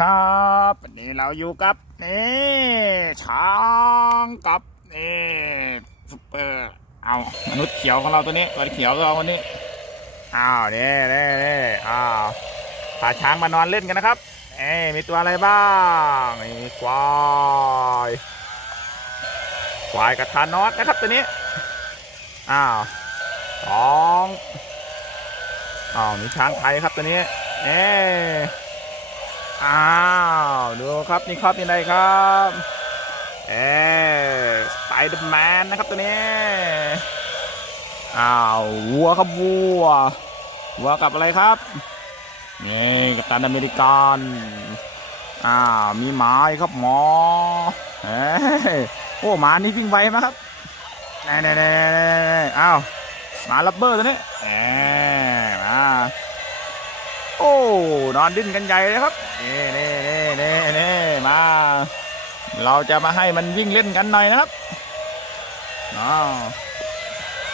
ครับวันนี้เราอยู่กับนี่ช้างกับนี่ซุปเปอร์เอามนุษย์เขียวของเราตัวนี้ตัวเขียวของเราวันนี้อ้าวเนี่นี่นี่อ้าวพาช้างมานอนเล่นกันนะครับเอ้มีตัวอะไรบ้างมีควายควายกับทานอสนะครับตัวนี้อ้าวสองอ้าวมีช้างไทยครับตัวนี้เอ้ อ้าวดูครับนี่ครับนี่ไงครับเอสไปเดอร์แมนนะครับตัวนี้อ้าววัวครับวัววัวกับอะไรครับนี่กับตันอเมริกันอ้าวมีหมาอีกครับหมอเฮ้โอ้หมานี่วิ่งไวมากครับแน่แน่แน่อ้าวหมาลับเบอร์ตัวนี้แหมมา นอนดิ้นกันใหญ่เลยครับนี่นี่นี่นี่นี่มา เราจะมาให้มันวิ่งเล่นกันหน่อยนะครับอ๋อ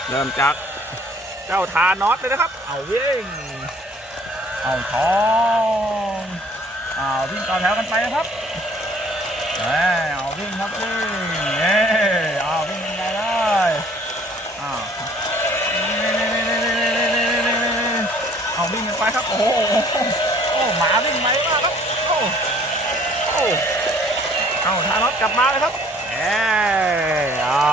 เริ่มจากเจ้าทานอสเลยนะครับ เอาวิ่ง เอาท้องเอาวิ่งต่อแถวกันไปนะครับเอ้ยเอาวิ่งครับวิ่งเอ้ยเอาวิ่งยังไงเลยอ้าว เอา วิ่งกันไปครับ โอ้โหโอ้หมาวิ่งไหมมากครับโอ้โอ้เอาทารอดกลับมาเลยครับเอ้ยเอา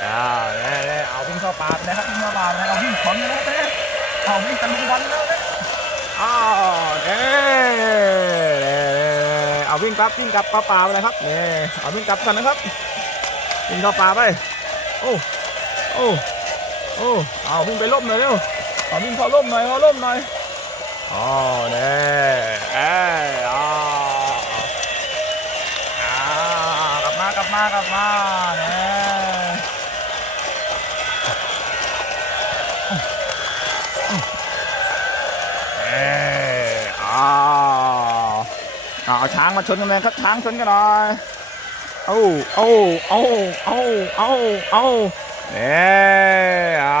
เอาเอ้ยเอ้ยเอาวิ่งเข้าป่าไปเลยครับวิ่งเข้าป่าไปเลยเอาวิ่งขนเลยนะครับเลยเอาวิ่งตะลุมบอลแล้วนี่ยอ้าวเอ้ยเอ้ยเอาวิ่งกลับวิ่งกลับเข้าป่าไปเลยครับเนี่ยเอาวิ่งกลับกันนะครับวิ่งเข้าป่าไปโอ้โอ้โอ้เอาวิ่งไปล่มหน่อยเร็ว เอาวิ่งเข้าร่มหน่อยเข้าร่มหน่อยอ๋อเนี่ยเอ้อ๋ออ่ากลับมากลับมากลับมาเน่เอาช้างมาชนกันเลยครับช้างชนกันหน่อยเอาเอาเอาเอาเอาเอาเน่อ่า